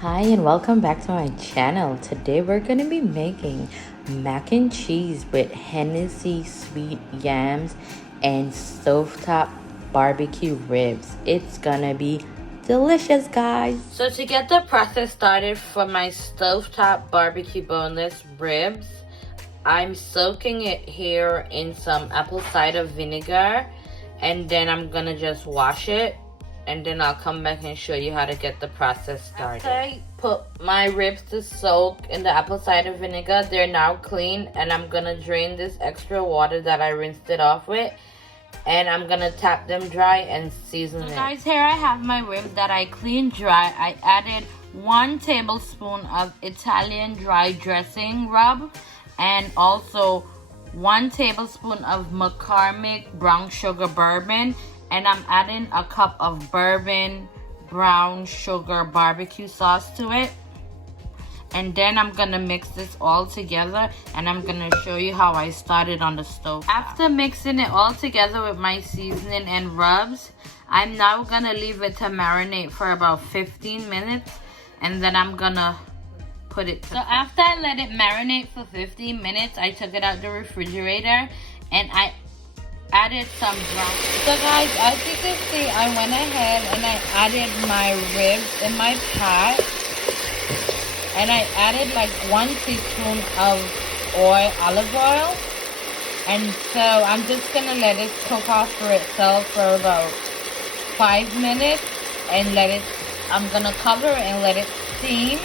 Hi and welcome back to my channel. Today we're going to be making mac and cheese with Hennessy sweet yams and stovetop barbecue ribs. It's gonna be delicious, guys. So to get the process started for my stovetop barbecue boneless ribs, I'm soaking it here in some apple cider vinegar, and then I'm gonna just wash it. And then I'll come back and show you how to get the process started. After I put my ribs to soak in the apple cider vinegar, they're now clean, and I'm gonna drain this extra water that I rinsed it off with, and I'm gonna tap them dry and season it. Guys, here I have my ribs that I cleaned dry. I added 1 tablespoon of Italian dry dressing rub, and also 1 tablespoon of McCormick brown sugar bourbon. And I'm adding a cup of bourbon brown sugar barbecue sauce to it. And then I'm gonna mix this all together, and I'm gonna show you how I started on the stove. After mixing it all together with my seasoning and rubs, I'm now gonna leave it to marinate for about 15 minutes, and then I'm gonna put it to So after I let it marinate for 15 minutes, I took it out the refrigerator and I added some brown. So guys, as you can see, I went ahead and I added my ribs in my pot, and I added like 1 teaspoon of olive oil, and so I'm just gonna let it cook off for itself for about 5 minutes, and I'm gonna cover it and let it steam,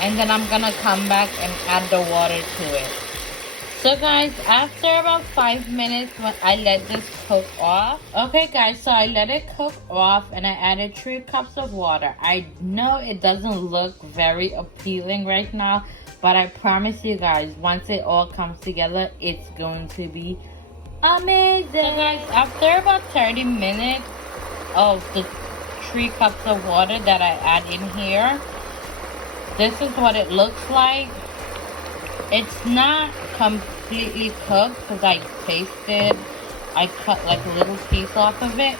and then I'm gonna come back and add the water to it. So guys, after about 5 minutes, when I let this cook off. Okay guys, so I let it cook off and I added 3 cups of water. I know it doesn't look very appealing right now, but I promise you guys, once it all comes together, it's going to be amazing. So guys, after about 30 minutes of the 3 cups of water that I add in here, this is what it looks like. It's not completely cooked because I tasted, I cut like a little piece off of it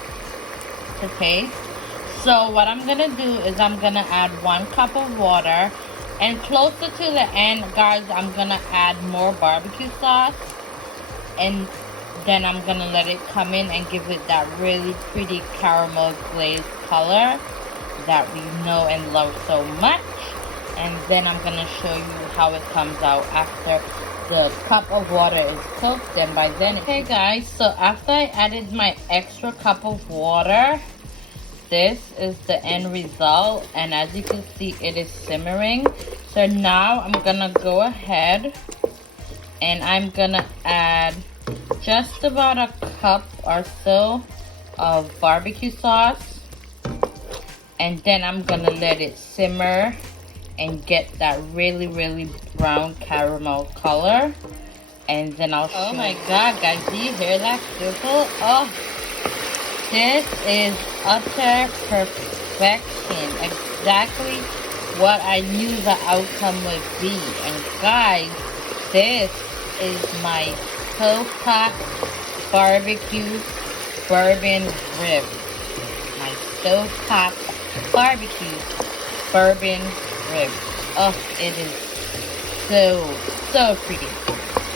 to taste. So what I'm gonna do is I'm gonna add 1 cup of water, and closer to the end, guys, I'm gonna add more barbecue sauce, and then I'm gonna let it come in and give it that really pretty caramel glaze color that we know and love so much. And then I'm gonna show you how it comes out after the cup of water is cooked. And by then, okay guys, so after I added my extra cup of water, this is the end result, and as you can see, it is simmering. So now I'm gonna go ahead and I'm gonna add just about a cup or so of barbecue sauce, and then I'm gonna let it simmer and get that really brown caramel color, and then I'll show you. Oh my god, guys, do you hear that sizzle? Oh, this is utter perfection. Exactly what I knew the outcome would be. And guys, this is my stovetop barbecue bourbon rib. My stovetop barbecue bourbon rib. Oh, it is so pretty,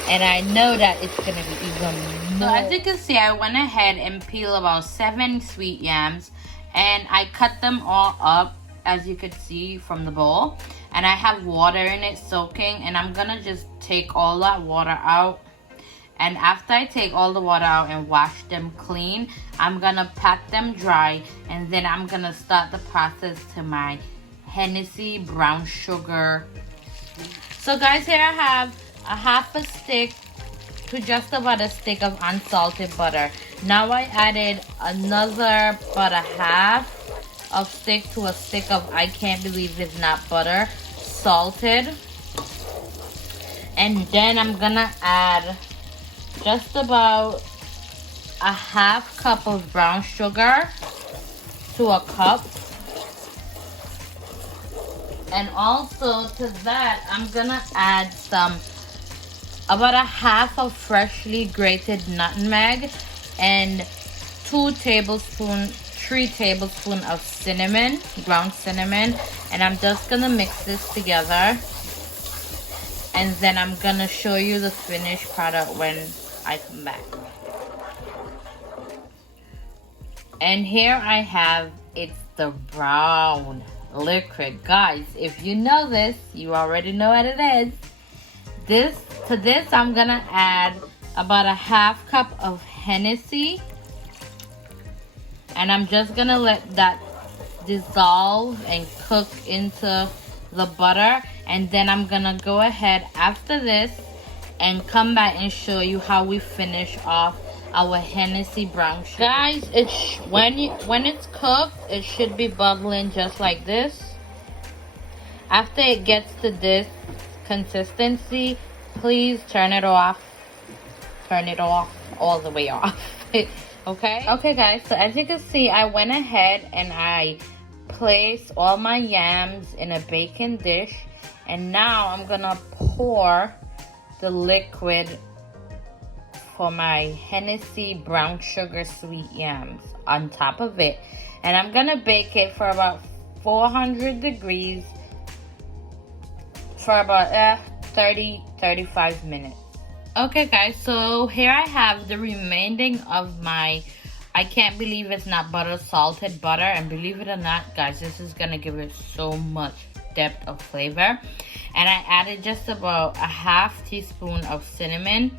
and I know that it's gonna be even more. So as you can see, I went ahead and peeled about 7 sweet yams, and I cut them all up, as you could see from the bowl, and I have water in it soaking, and I'm gonna just take all that water out. And after I take all the water out and wash them clean, I'm gonna pat them dry, and then I'm gonna start the process to my Hennessy brown sugar. So guys, here I have a half a stick to just about a stick of unsalted butter. Now I added another about a half of stick to a stick of, I can't believe it's not butter, salted. And then I'm gonna add just about a half cup of brown sugar to a cup. And also to that, I'm gonna add about a half of freshly grated nutmeg and 2 tablespoons 3 tablespoons of cinnamon, ground cinnamon, and I'm just gonna mix this together. And then I'm gonna show you the finished product when I come back. And here I have, it's the brown liquid. Guys, if you know this, you already know what it is. To this, I'm gonna add about a half cup of Hennessy. And I'm just gonna let that dissolve and cook into the butter. And then I'm gonna go ahead after this and come back and show you how we finish off our Hennessy brown sugar. Guys, when it's cooked, it should be bubbling just like this. After it gets to this consistency, please turn it off. Turn it off, all the way off. Okay guys, so as you can see, I went ahead and I placed all my yams in a baking dish. And now I'm gonna pour the liquid for my Hennessy brown sugar sweet yams on top of it. And I'm gonna bake it for about 400 degrees for about 30-35 minutes. Okay guys, so here I have the remaining of my, I can't believe it's not butter, salted butter. And believe it or not, guys, this is gonna give it so much depth of flavor. And I added just about a half teaspoon of cinnamon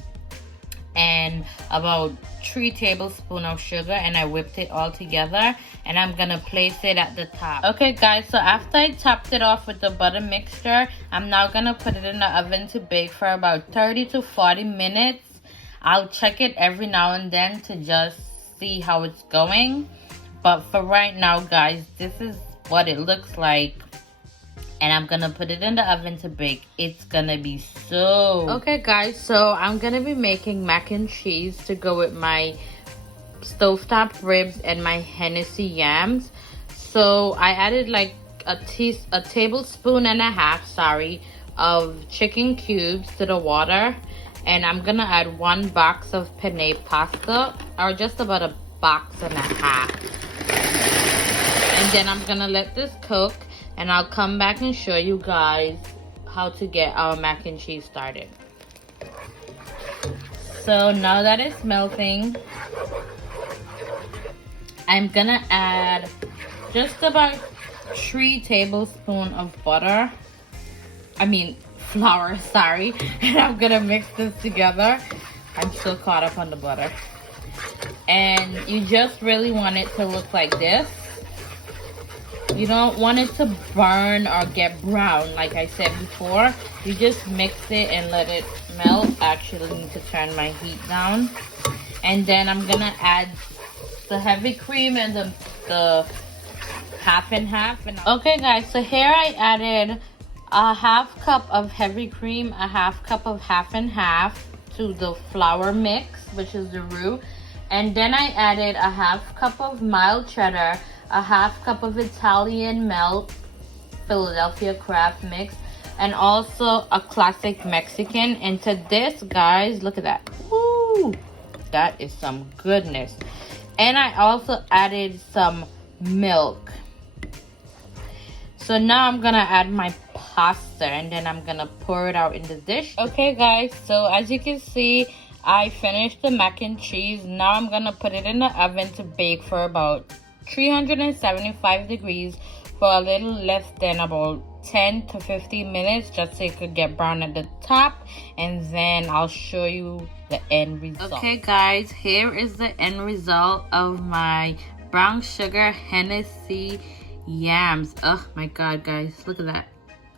and about 3 tablespoons of sugar, and I whipped it all together. And I'm gonna place it at the top. Okay guys, so after I topped it off with the butter mixture, I'm now gonna put it in the oven to bake for about 30 to 40 minutes. I'll check it every now and then to just see how it's going. But for right now, guys, this is what it looks like. And I'm gonna put it in the oven to bake. It's gonna be so... Okay guys, so I'm gonna be making mac and cheese to go with my stovetop ribs and my Hennessy yams. So I added like a tablespoon and a half, of chicken cubes to the water. And I'm gonna add 1 box of penne pasta, or just about a box and a half. And then I'm gonna let this cook. And I'll come back and show you guys how to get our mac and cheese started. So now that it's melting, I'm gonna add just about 3 tablespoons of butter. Flour, And I'm gonna mix this together. I'm so caught up on the butter. And you just really want it to look like this. You don't want it to burn or get brown, like I said before. You just mix it and let it melt. Actually, I need to turn my heat down. And then I'm gonna add the heavy cream and the half and half. Okay guys, so here I added a half cup of heavy cream, a half cup of half and half to the flour mix, which is the roux. And then I added a half cup of mild cheddar, a half cup of Italian melt Philadelphia craft mix, and also a classic Mexican. And to this, guys, look at that. Woo! That is some goodness. And I also added some milk. So now I'm gonna add my pasta, and then I'm gonna pour it out in the dish. Okay guys, so as you can see, I finished the mac and cheese. Now I'm gonna put it in the oven to bake for about 375 degrees for a little less than about 10 to 15 minutes, just so it could get brown at the top. And then I'll show you the end result. Okay guys, here is the end result of my brown sugar Hennessy yams. Oh my god guys, look at that.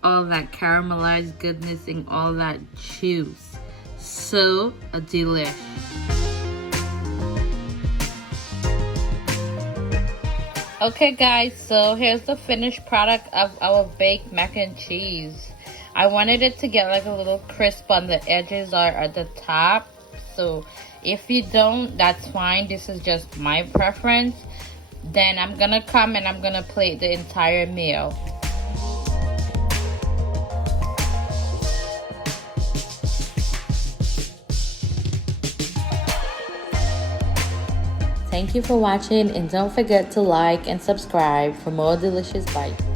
All that caramelized goodness and all that juice. So delish. Okay guys, so here's the finished product of our baked mac and cheese. I wanted it to get like a little crisp on the edges or at the top. So if you don't, that's fine. This is just my preference. Then I'm gonna come and I'm gonna plate the entire meal. Thank you for watching, and don't forget to like and subscribe for more delicious bites.